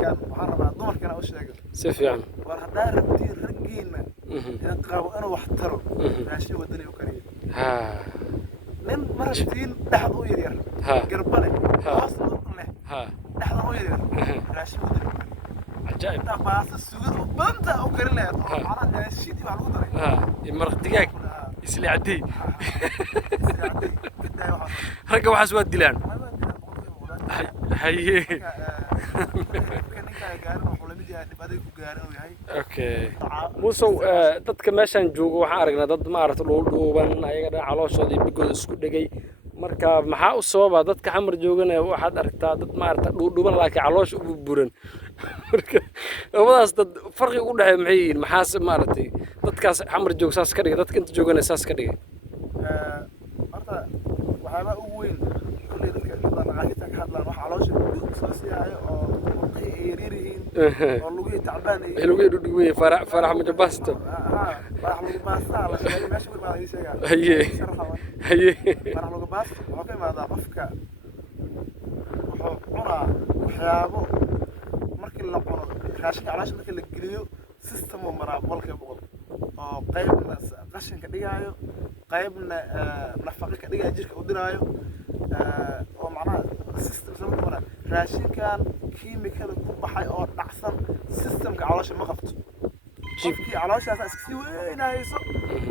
كان محرم دمر كان أول شيء سيف يعني وهذا ربتي رجينا إذا قابوا أنا واحترم ماشي ودني وكريه ها من مرتين لحظة ويرير ها قربنا ها أصلا له ها لحظة ويرير ماشي ودني عجائب أنت باص السوق بنت أو كريه معنا جاي شيء على الوتر ها مرق دقاق يسلي عدي رجع وحسوات دلان هي اوكي موسو dadka meeshan joogo waxaan aragnaa dad maaragtay dhuuban ayaga calooshoodii bigooda isku dhagay marka maxaa u sababa dadka xamar joogana waxaad aragtaa dad maaragtay dhuuban laakiin caloosh u buuran marka labadaas dad farqi u dhaxay maxay yihiin maxaa maaragtay dadkaas xamar joog saas ka dhigay dadka inta joogana saas ka dhigay horta waxyaaba ugu weyn kulli dadka dhaqaaqita ka hadlaan waxa caloosha soo siiyay oo ay yiriiriin oo lagu tacbaan ay lagu dhudhuway farax ma baasto farax lagu baasta la sheegay meesha ma ay sheegaan haye haye farax lagu baasta waxa ka imaada qofka wuxuu cunaa waxyaabo markii la cuno raashinka caloosha markii la geliyo system oo maraa boqolkiiba boqol oo qaybna qashinka dhigaayo qaybna nafaqo ka dhigaayo jirka u diraayo oo macnaha system sababta maraa raashinkan kiimikada ku baxay oo dhacsan systemka caloosha ma qabto qofkii calooshaas iska sii weynayso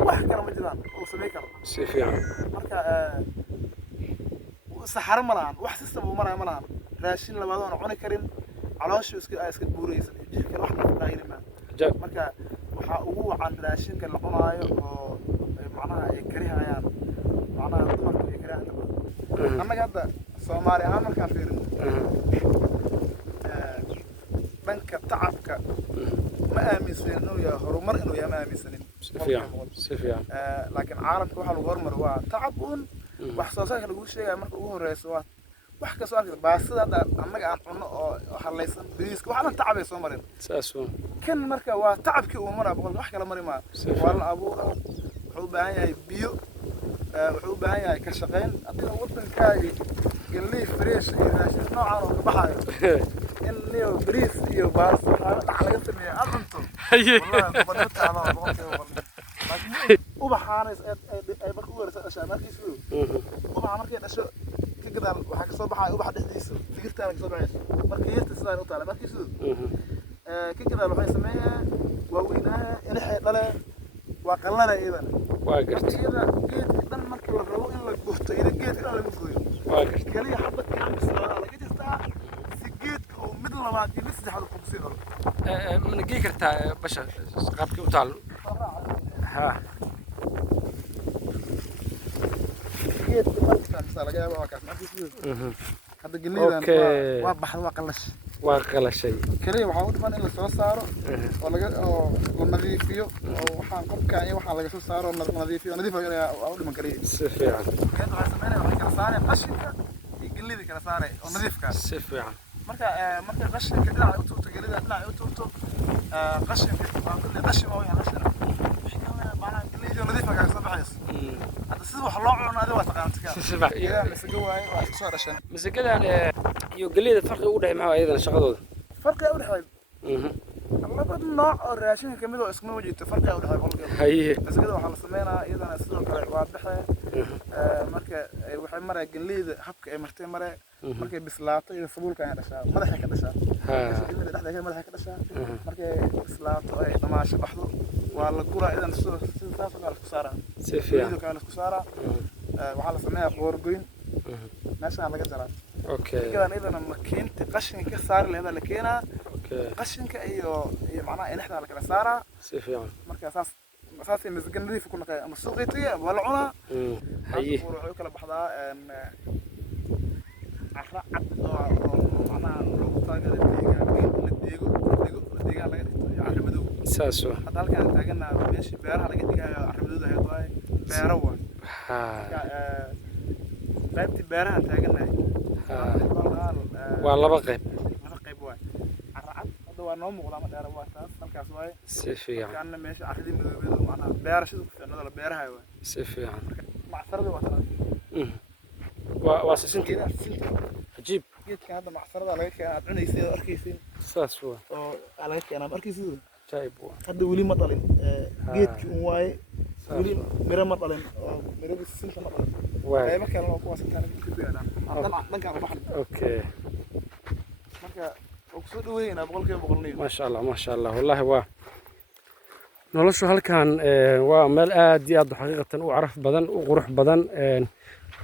wax kale ma jiraan oo sameey karo si fiican marka saxar ma lahan wax system oo maraa ma lahan raashin labaad oo cuni karin caloosha iska buuraysan jirka wax nafaqo ay ma marka waxa ugu wacan raashinka la cunaayo oo macnaha ay karihayaan macnaha dumarku ay karihayaan annaga hadda Soomaali ahaan markaan fiirino dhanka tacabka ma aaminsan inuu yahay horumar inuu yahay ma aaminsanin si fiican laakiin caalamka waxa lagu horumar waa tacabun wax soo saarka lagu sheegay marka ugu horeyso waa wax ka soo arkay baasada annaga aan cunno oo halaysan bariiska waxaan tacabay soo marin saaso kan marka waa tacabkii uu maraa boqol wax kala mari ma waa la abuura wuxuu u baahan yahay biyo wuxuu u baahan yahay ka shaqeyn adiga wadankaaga galay fresh iyo raashin noocan oo baxayo in leo bariis iyo baas waxa laga sameeyaa aqoonto wallahi badanta ama ubaxaana ay markuu warsa dhashay markiisu ubaxa markii dhasho ka gadaal waxa ka soo baxay ubaxa dhexdiisa fikirtaan ka soo baxayso markii yarta sidaan u taala markiisu ka gadaal waxay sameeyaan waa weynaa ilaahay dhale waa qalana iidan waa gartay iyada geed dhan markii la rabo in la goosto iyada geedka dhan lagu gooyo waa gartay kaliya xabad kan bisla laga jirtaa si geedka oo mid labaad iyo mid saddexaad ku qubsino من جيك تا باشا قابك وطال ها geedka markaa bisla laga yaabo waa kaas markiisu hadda geliidan waa baxay waa qalash وقال شيء kaliya waxa u dhiman in la soo saaro oo laga la nadiifiyo oo waxaan qofka ay waxa laga soo saaro nadiifiyo u dhiman kaliya si fiican geed waxa sameeyay waxa kala saaray qashinka iyo geliida kala saaray oo nadiifka si fiican marka qashinka dhinaca u tuurto geliida dhinaca u tuurto qashinka waa kulli qashin oo yahay qashin wixii kale baa geliida nadiifka ka soo baxayso hada sida wax loo cuno adiga waa taqaantaa si fiican iyada misaga waay waa soo dhashan مسكدان iyo galida farqi u dhaxay maxaa aydan shaqadooda farqi u dhaxay laba nooc oo raashin kamid oo isma wajito farqi u dhaxay qolka haye masagada waxa la sameeynaa iyadana sidoo kale waa baxay marka waxay maray galida habka ay martay maray markay bislaato iyo sabuulka ay dhashaa madaxa ka dhashaa dhexda madaxa ka dhashaa markay bislaato ay dhamaasho baxdo waa la guraa idan sidoo taas oo kale isku saaraa si fiican kale isku saaraa waxa la sameeyaa qoorgoyn meesha laga jaraa okay كذا إذا لما كنت قشن كسر لهذا اللي كنا قشن كأيو معناه إن إحنا لكنا سارة سيفيان مركز أساس مزجن نضيف كنا كأي مسوقيتي ولا عنا حيه وروحوا كلا بحضا إن أحرق معناه لو تاجر الديجو على عرمدو ساسو هذا كان تاجرنا ماشي بير على قد عرمدو ده هاي بيروا قيبتي بيرها تاجرنا waa laba qayb waay caracad hada waa noo muuqda ma dheer waa taas halkaas waay si fiican kana meesha carradii madoobeedu macnaha beerashadu ku fiicnada la beeraha waay si fiican macfarada waa taas waa sisintii cajiib geedkan hadda macsarada laga keenaa aad cunaysid oo arkaysid saas waa oo laga keenaa arkaysid jaayib waa hadda weli ma dhalin geedkii un waaye weli miro ma dhalin oo miradii sinta ma dhalin qaybo kale oo kuwaas intaan ku beeran dhankaan u baxan okay marka oo kusoo dhaweeyna boqolkiiba boqolniyo ما شاء الله والله waa noloshu halkan waa meel aad iyo aad xaqiiqatan u caraf badan u qurux badan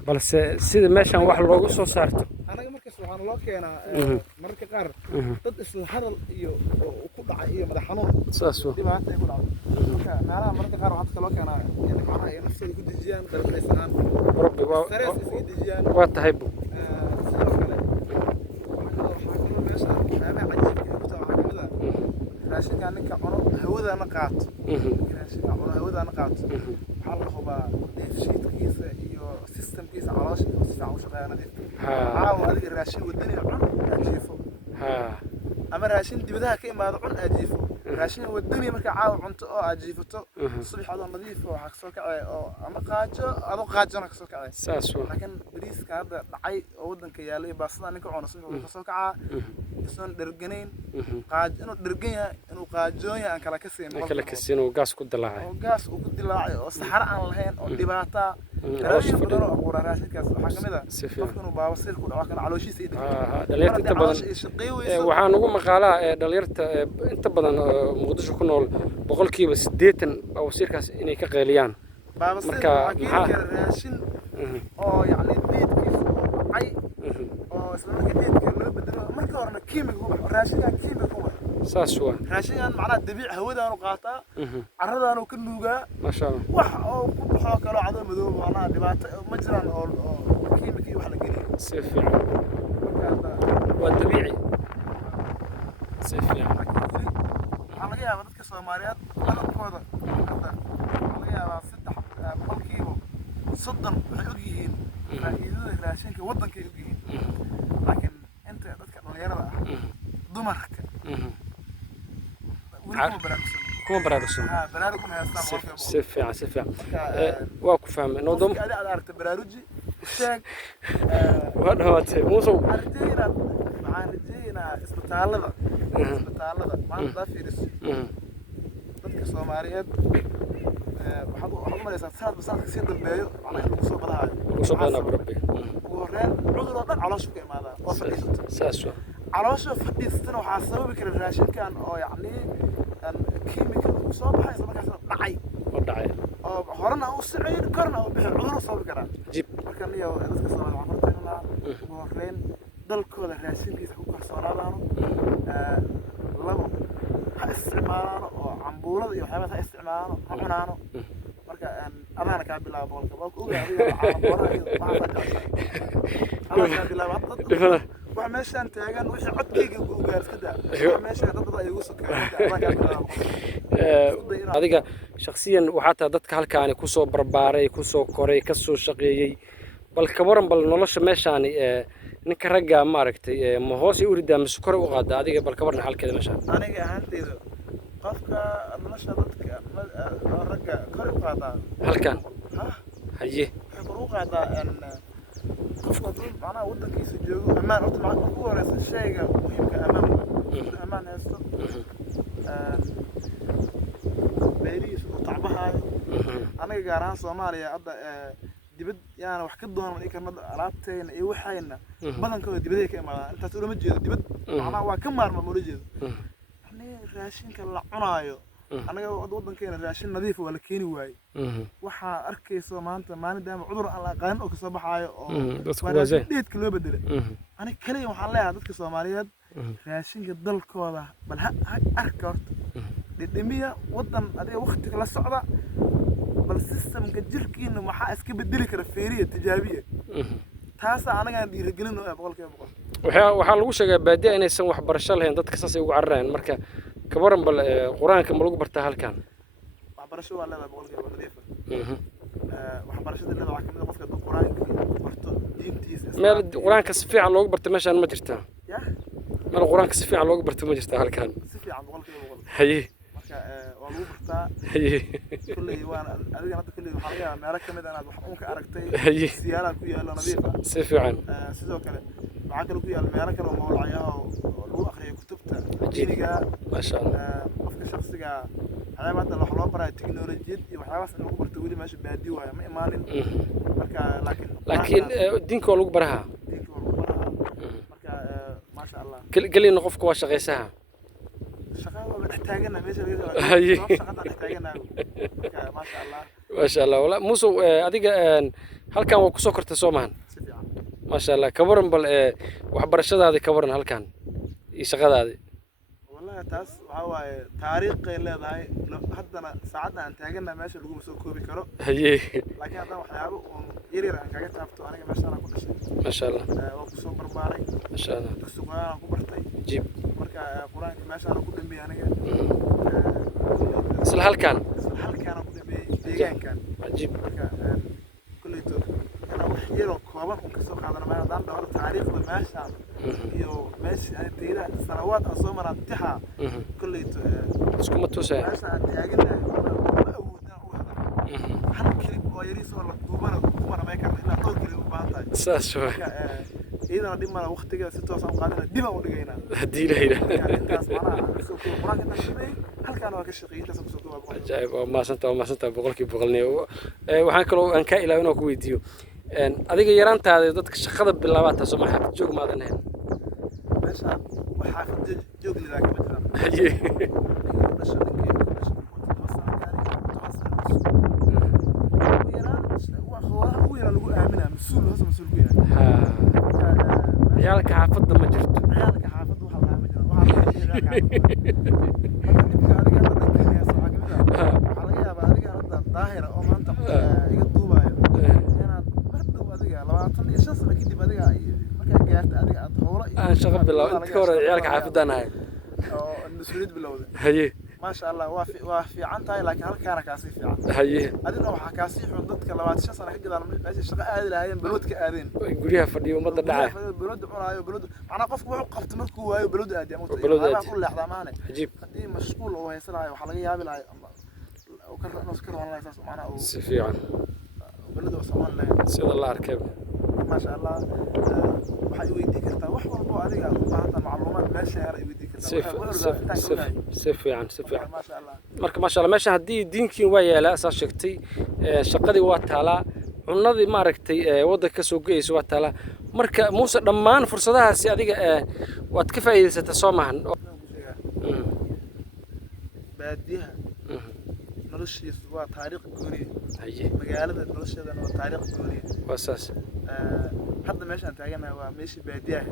balse sida meeshan wax loogu soo saarto anaga markaas waxaan loo keenaa mararka qaar dad isla hadal iyo ku dhacay iyo madax xanuun saas oo dhibaato ay ku dhacdo marka meelaha mararka qaar waxaa loo keenaa in macnaha ay nafsooda ku dejiyaan dalbanaysan rabbi waa stress iska dejiyaan waa tahay bu sidoo kale waxaa kaloo meesha waxyaabaha cajiibka ku tahay waxaa kamid ah raashinka ninka cuno hawadana qaato raashinka cuno hawadana qaato waxaa la hubaa dheefshiidkiisa iyo systemkiisa caloosha si fiican u shaqeeya nadiif caawa adiga raashin wadani cun ajiifo ama raashin dibadaha ka imaado cun ajiifo raashin wadani marka caawa cunto oo ajiifato subax adoo nadiif oo waxa kasoo kacay oo ama qaajo adoo qaajona kasoo kacay saas oo laakiin bariiska hadda dhacay oo wadanka yaalo iyo baasada ninka cuno subax kasoo kacaa isoon dherganayn qaajo inuu dhergan yahay inuu qaajoon yahay aan kala ka siin oo gaas ku dilaacay oo gaas uu ku dilaacay oo saxaro aan lahayn oo dhibaata raashin badan oo abuura raashinkaas waxaa kamid ah qofka inuu baabasiir ku dhaco kana calooshiisa ay dhalinyarta inta badan waxaan ugu maqaalaa dhalinyarta inta badan muqdisho ku nool boqolkiiba 80 baabasiirkaas inay ka qeeliyaan marka maxaa raashin oo yacni diidkiisa ay oo isla markaa diidka loo bedelo marka horena kiimiko raashinka kiimiko saas waa raashinkan macnaha dabiic hawadaanu qaataa carradaanu ka nuugaa ma sha Allah wax oo ku baxo kale cado madow macnaha dhibaato ma jiraan oo kiimiko wax la geliyo si fiican waa dabiici si fiican waxaa laga yaabaa dadka Soomaaliyeed qalankooda hadda waxaa laga yaabaa 3 boqolkiiba 30 waxay og yihiin faa'iidada raashinka waddanka ay og yihiin laakiin inta dadka dhalinyarada ah dumarka kuma baraarugsan si fiican waa ku fahmay noodom aad aragta baraaruji sheeg waa dhawaatay muusow waxaan rajeynaa isbitaalada maanta fiiris dadka Soomaaliyeed waxaad u malaysaa sanadka sii dambeeyo macnaha in lagu soo badanayo rabbi ugu horreyn cudur oo dhan caloosha ka imaadaa oo fadhiisato saas waa caloosha fadhiisatana waxaa sababi kara raashinkan oo yacni kiimikada ku soo baxaysa markaasna dhacay oo horena u socon korna u bixi cudur sababi karaa marka niyo dadka Soomaaliyeed waxaan hortagnaa ugu horreyn dalkooda raashinkiisa ku kalsoonaadaano labo ha isticmaalaano oo cambuulada iyo waxyaabaha ha isticmaalaano ha cunaano marka adaana kaa bilaabo boqolka waa ku ogahay adiga cambuulada iyo waxaa adaana kaa bilaabo wax meeshaan taagan wixii codkayga ugu gaarskada wax meeshaan dad ay ugu sokeeyay adiga shakhsiyan waxaa taa dadka halkaani ku soo barbaaray ku soo koray ka soo shaqeeyay bal ka waran bal nolosha meeshaani ninka ragga ma aragtay ma hoos u ridaa mise kor u qaada adiga bal ka waran halkeeda meeshaan aniga ahaanteyda qofka nolosha dadka ragga kor u qaada halkan haye kor u qaada qofka macnaha waddankiisa joogo ammaan horta macnaha ugu horeysa shayga muhiimka ammaan haysto beerihiisa uu tacbahaayo anaga gaar ahaan Soomaaliya hadda dibad yaana wax ka doonan in karnada alaabteena iyo waxayna badankooda dibaday ka imaadaan intaas uma jeedo dibad macnaha waa ka maarma ma jeedo yani raashinka la cunaayo anaga waddankeena raashin nadiif waa la keeni waayay waxaa arkayso maanta maalidaama cudur aan la aqaanin oo kasoo baxaayo oo dheedka loo bedelay aniga kaliya waxaan leeyahay dadka Soomaaliyeed raashinka dalkooda bal ha arka horta dhedhemiya waddan adiga waqtiga la socda bal systemka jirkiina waxaa iska bedeli kara feeriya tijaabiya taasa anaga dhiirigelin oo boqolkiiba boqol waxaa lagu sheegay baadiya inaysan wax barasho lahayn dadka saas ay ugu cararayaan marka ka waran bal quraanka ma lagu bartaa halkan waxbarasho waa leedahay boqolkiiba nadiif waxbarashada leedahay waxaa kamid qofka quraanka barto diintiisa meel quraanka si fiican loogu barto meeshaan ma jirtaa meel quraanka si fiican loogu barto ma jirtaa halkan si fiican boqolkiiba boqol haye marka waa lagu bartaa haye kulli waan adiga hadda kulli waxaa laga yaabaa meelo kamid ah inaad wax uun ka aragtay siyaalaha ku yaalo nadiif ah si fiican sidoo kale waxaa kaloo ku yaal meelo kale oo mawlacyaha oo lagu akhriyo kutubta diiniga ما شاء الله qofka shakhsiga waxyaaba hadda wax loo barayo tiknoolajiyad iyo waxyaabaas in lagu barto weli meesha baadi waayo ma imaanin marka laakiin diinka waa lagu baraha diinka waa lagu baraha marka maasha allah gelina qofka waa shaqaysaha shaqada waa dhex taagana meesha Haye. shaqada dhex taagana marka maasha allah ما شاء الله والله موسو adiga halkan waa kusoo kortay Soomaan si fiican ما شاء الله kabaran bal waxbarashadaada kabaran halkan iyo shaqadaada wallahi taas waxa waaye taariikhay leedahay haddana saacadda aan taagana meesha lagu soo koobi karo haye laakiin haddana waxyaabo yar yar aan kaga taabto aniga meeshaan ku dhashay ما شاء الله waa ku soo barbaaray ما شاء الله dugsi quraan ku bartay جيب marka quraanka meeshaan ku dhameeyay aniga isla halkan halkaan ku dhameeyay deegaankan عجيب marka kulleeto ana wax yar oo kooban oo kasoo qaadana ma hadaan dhawr taariikhda meeshaan iyo meesha ay teeda sanawaad aan soo maraa tixa kulleeto isku ma tusay meeshaan taaganahay ma awoodna u hada hal kilib oo yariis oo la duubana ma ka ilaa dhowr kilib u baahan tahay saas waa iyadana dhib mala waqtiga si toos ah u qaadana dib aan u dhigaynaa hadii la yiraahdo intaas macnaha soo koob quraanka dhashay halkaan waa ka shaqeeyay intaas ku soo koob ajaayib waa maasanta boqolkiiba boqolni waxaan kaloo aan ka ilaawin oo ku weydiiyo adiga yaraantaada dadka shaqada bilaabaata soo maxaa joog maadan ahayn meeshaan waxaa ka joog lidaa kama jiraan haye dhashay ninkii dhashay ugu yaraan lagu aaminaa mas-uul hoose mas-uul ku yahay ha ciyaalka xaafadda ma jirto ciyaalka xaafadda waxa la aamin jiraa waxaa laga yaabaa adiga hadda daahira oo maanta iga duubayo inaad mardow adiga 25 sano kadib adiga markaa gaarta adiga aad howlo aan shaqo bilaabo inta hore ciyaalka xaafaddan ahay oo mas'uuliyad bilowday haye ما شاء الله وافي عنتها لكن هل كان كاسي في عن haye أدينا وح كاسي حون ضدك لوات شخص أنا كده أنا ماشي شقة آذي لهاي بلود كآذين guryaha fadhiyo ummadda dhacay بلود عنا بلود أنا قف وحق قفت مركو هاي بلود آذي بلود آذي. أنا أقول لحظة معنا عجيب قديم مشغول هو يسرع وحلاقيه هابل هاي وكرر نذكر والله أساس معنا si fiican بلود وصمان له sida la arkay ما شاء الله waxay weydii kartaa wax walba adiga u baahan macluumaad meesha ay weydii kartaa si fiican ما شاء الله marka maasha Allah meesha hadii diinkiin waa yeelaa asaa sheegtay shaqadii waa taalaa cunadii maaragtay waddanka ka soo geeyso waa taalaa marka muuse dhammaan fursadahaasi adiga waad ka faa'iideysataa soo maahan baadiyaha noloshiisu waa taariikh gooniye haye magaalada nolosheedana waa taariikh gooniye waa saas hadda meeshaan taaganahay waa meeshii baadiyaha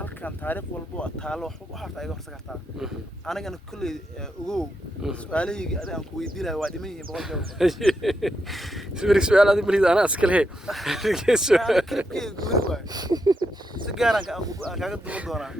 halkan taariikh walba oo taalo wax harta iga horsa kartaa anigana kulley ugow su'aalahayga adiga aan ku weydiinayo waa dhiman yihiin boqolkiiba su'aal adiga malid anaa iska lehe kilibkeyga gooni waayo si gaar aan kaaga duuban doonaa